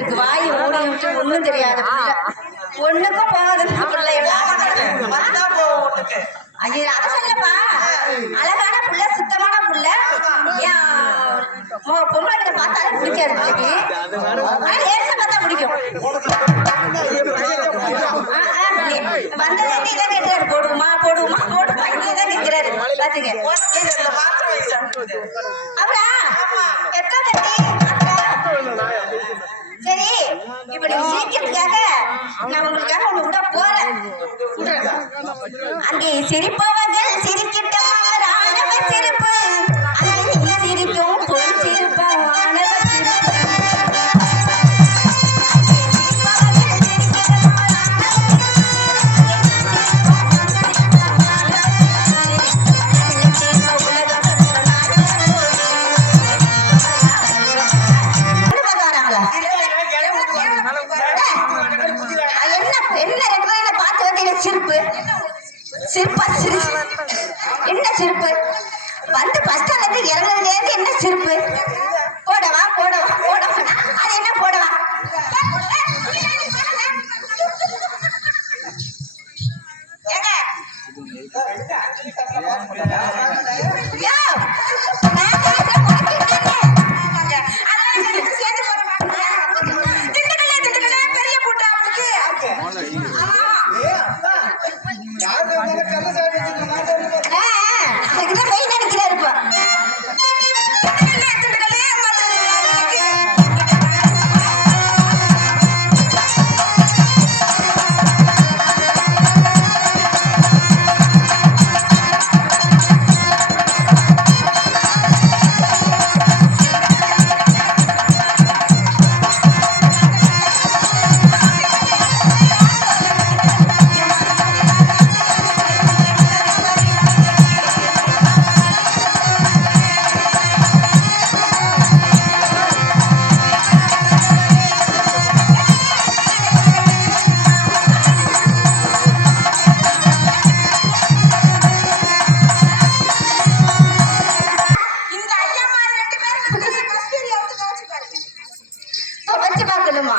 இருக்கு, வாய் மூடி விட்டு ஒண்ணும் தெரியாது, ஒண்ணுக்கும் போகாது பிள்ளையோட. ஐயோ அத சொல்லப்பா, அழகான புள்ள, சுத்தமான புள்ள, பொம்பளை கிட்ட பார்த்தாலே பிடிக்காது பிள்ளைக்கு, லேசா பார்த்தா பிடிக்கும். வந்ததே இதான் கேட்கிறாரு, போடுமா போடுமா போடுமா, இதான் கேட்கிறாரு பாத்துங்க. அவரா எத்தனை தட்டி சரி, இப்ப நீங்க சிரிக்கிறதுக்காக நான் உங்களுக்காக ஒண்ணு விட போறேன். அங்கே சிரிப்பவர்கள் சிரிக்கிட்டோம், ஆணவ சிரிப்பு, அங்கே நீ சிரிக்கும் பொன் சிரிப்பு, ஆணவ சிரிப்பு. சிரிப்பா என்ன சிரிப்பு வந்து பஸ் ஸ்டாண்ட்ல இறங்குறதுல இருந்து என்ன சிரிப்பு? போடவா போடவா போடவா, அது என்ன போடவா?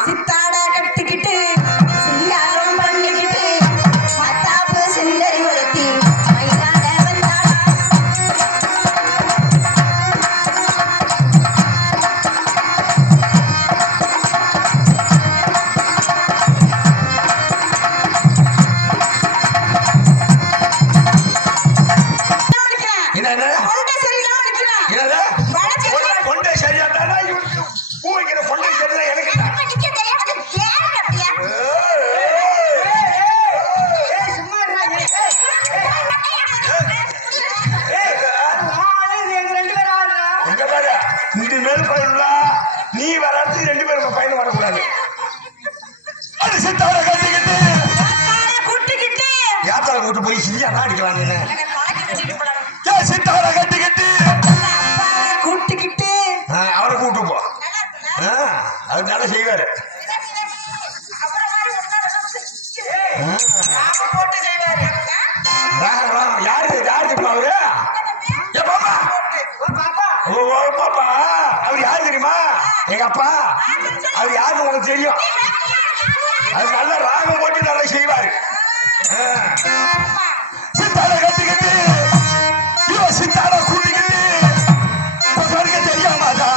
சித்தாட கட்டிக்கிட்டு சிங்காரம் பண்ணிக்கிட்டு மத்தாப்பு சுந்தரி ஒருத்தி மயிலாட வந்தாடா. நீ வராது, ரெண்டு பேரும் பயணம் வரக்கூடாது. அது சித்தார கட்டிக்கிட்டு யாத்திரை கூட்டு போய் சிரியா தான் அடிக்கலாம். சித்தார கட்டிக்கிட்டு கூட்டிக்கிட்டு அவரை கூட்டு போ, அது நல்லா செய்வாரு. யாரு யாரு அவரு? பாப்பா அவர் யாரு தெரியுமா? எங்க அப்பா. அவர் யாருன்னு உனக்கு தெரியும். அது நல்ல ராகம் போட்டு நல்லா செய்வாரு. சித்தார கட்டிக்கிட்டு இவன் சித்தார கூட்டிக்கிட்டு தெரியாமாதா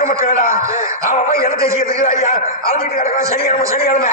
ஆக மாட்டேடா அவன் என்ன தேய்ச்சிக்கிறதுக்கு ஐயா அழைச்சிட்டு கிடக்கலாம் சனிக்கிழமை சனிக்கிழமை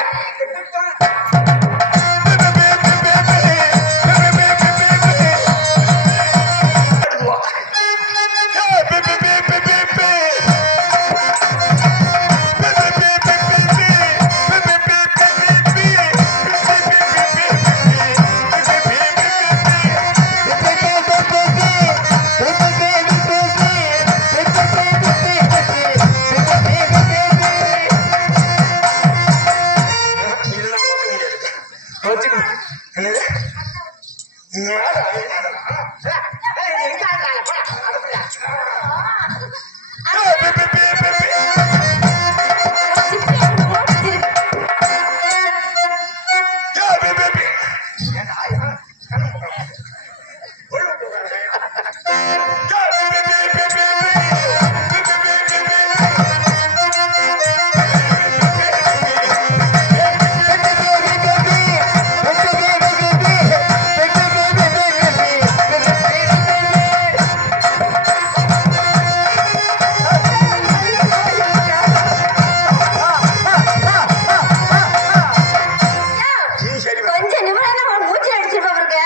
கொஞ்சம் நிமிடம் ஒரு மூச்சு அடிச்சிருப்பா இருக்கு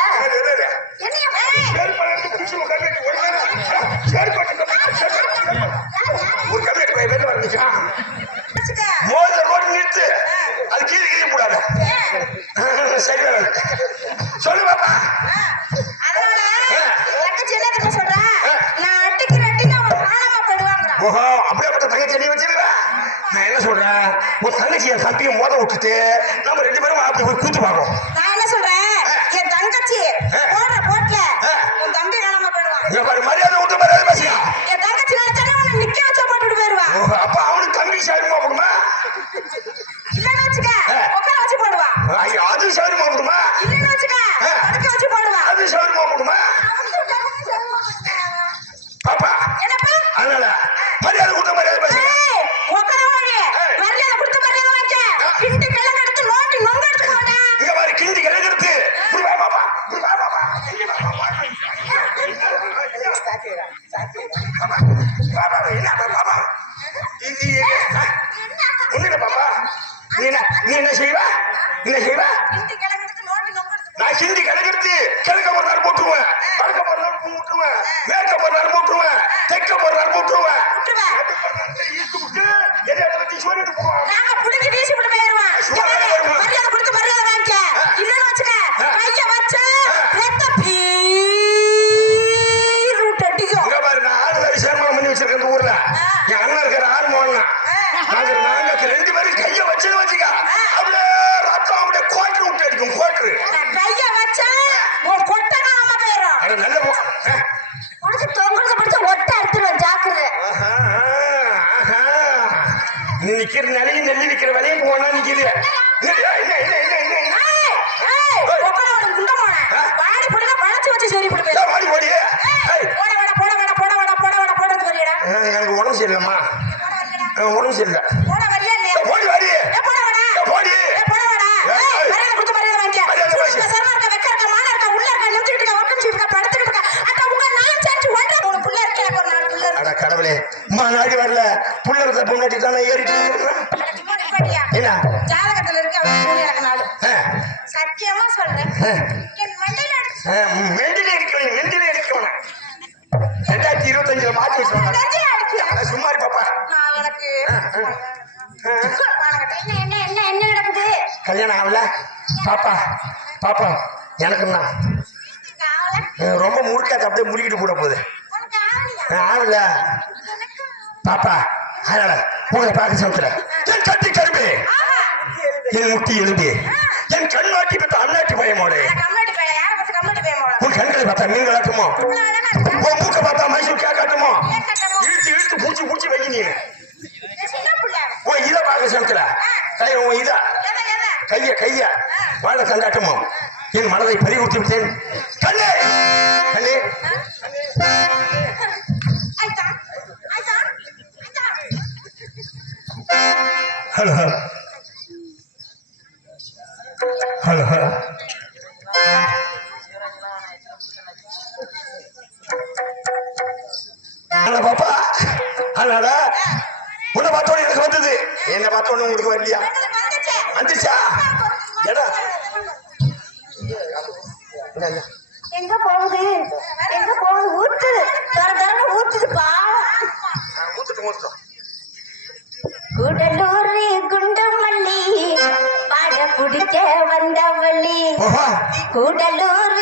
நிறுத்து அது கீழே கீழே கூடாது சரி சொல்லு பாப்பா ஓஹோ அப்படியேப்பட்ட தங்கச்சி நீ வச்சிருக்க நான் என்ன சொல்றேன் ஒரு தங்கச்சியை தம்பியை மோத விட்டுட்டு நம்ம ரெண்டு பேரும் அப்படி போய் கூத்து பார்ப்போம் நான் என்ன சொல்றேன் என் தங்கச்சி போடுற போட்ல உன் தம்பி காணாம போயிடுவான் இங்க பாரு மரியாதை விட்டு மரியாதை பேசியா என் தங்கச்சி நினைச்சானே உன்னை நிக்க வச்சா போட்டுட்டு போயிடுவான் ஓஹோ அப்ப அவனுக்கு தம்பி சாயமா போடுமா இல்லன்னு வச்சுக்க உட்கார வச்சு போடுவான் ஐயோ அது சாயமா போடுமா இல்லன்னு வச்சுக்க படுக்க வச்சு போடுவான் அது சாயமா போடுமா பாப்பா என்னப்பா அதனால மரியாதை கொடுத்த மரியாதை பேச உட்காரவாங்க மரியாதை கொடுத்த மரியாதை வைக்க கிண்டி கிழங்கு எடுத்து நோண்டி நொங்க எடுத்து போடா இங்க பாரு கிண்டி கிழங்கு இப்படி வா பாப்பா இப்படி வா பாப்பா என்ன பாப்பா ஒண்ணு பாப்பா நீ என்ன செய்வ என்ன செய்வ கிண்டி கிழங்கு எடுத்து நோண்டி நொங்க எடுத்து நான் கிண்டி கிழங்கு கிழக்க ஒரு நாள் போட்டுருவேன் வடக்க ஒரு நாள் போட்டுருவேன் மேற்க ஒரு நாள் போட்டுருவேன் தெற்க ஒரு நாள் போட்டுருவேன் ஈட்டு விட்டு எதை பத்தி சொல்லிட்டு போவான் நாங்க புடிச்சு வீசி விட்டு போயிருவான் மரியாதை கொடுத்து மரியாதை வாங்கிக்க இல்லன்னு வச்சுக்க கைய வச்ச ரத்த பீர் விட்டு அடிக்கும் இங்க பாரு நான் ஆறு வேலை சேர்மம் பண்ணி வச்சிருக்கேன் இந்த ஊர்ல என் அண்ணன் இருக்கிற ஆறு மோகன் நாங்க ரெண்டு பேரும் கைய வச்சுன்னு வச்சுக்க அப்படியே ரத்தம் அப்படியே கோட்டர் விட்டு அடிக்கும் கோட்டரு கைய வச்ச உன் கொட்டை காணாம போயிடும் அது நல்ல உனக்கு தொங்குறத பிடிச்ச ஒட்டை எடுத்துருவேன் ஜாக்கிரதை நீ நிக்கிற நிலையும் நெல்லி நிக்கிற வேலையும் போனா நிக்குது பாடி போடுங்க பழச்சு வச்சு சொல்லி போடு பாடி போடி எனக்கு உடம்பு சரியில்லம்மா உடம்பு சரியில்லை போட வரலையா இல்லையா போடி வாடி போட வாடா போடி போட வாடா மரியாதை கொடுத்து மரியாதை வாங்கிக்க சர்மா இருக்க வெக்க இருக்க மான இருக்க உள்ள இருக்க நிமித்திட்டு இருக்க ஒக்கம் சீப்பா படுத்துட்டு இருக்க அட உங்க நான் சாச்சு ஒன்றா ஒரு புள்ள இருக்கே ஒரு நாலு புள்ள அட கடவுளே மாநாடி வரல புள்ளறத பொண்ணாட்டி தானே ஏறிட்டு என்ன ஜாதகத்துல இருக்கு அவன் பூனை இறக்க நாள் சத்தியமா சொல்றேன் என் மண்டையில மெண்டிலே இருக்கணும் மெண்டிலே இருக்கணும் 2025 மாத்தி வச்சுருவாங்க சும்மா இரு பாப்பா நான் எனக்கு என்ன என்ன என்ன நடக்குது கல்யாணம் ஆகல பாப்பா பாப்பா எனக்குன்னா ரொம்ப முறுக்காது அப்படியே முறுக்கிட்டு கூட போகுது ஆகல பாப்பா அதனால உங்களை பார்க்க சொல்ற என் கட்டி கரும்பு என் முட்டி எலும்பு என் கண் மாட்டி பெற்ற அண்ணாட்டி பயமோடு உன் கண்களை பார்த்தா மீன் காட்டுமோ உன் மூக்க பார்த்தா மைசூர் காட்டுமோ இழுத்து இழுத்து பூச்சி பூச்சி வை நீ உன் இதை பார்க்க சொல்ற கைய உன் இதா கைய வாழ கண்டாட்டுமோ என் மனதை பறிகொடுத்து விட்டேன் கண்ணே கண்ணே ஹலோ ஹலோ ஹலோ பாப்பா அதனால உன்னை பார்த்தோட எனக்கு வந்தது, என்ன பார்த்தோட உங்களுக்கு வரலையா? வந்துச்சு. வந்துச்சா? எடா எங்க போகுது எங்க போகுது? ஊத்துது, தர ஊத்துது பாவம். ஊத்துட்டோம். கூடலூர் குண்டுமல்லி பாட பிடிக்க வந்தவள்ளி. ஓஹோ கூடலூர்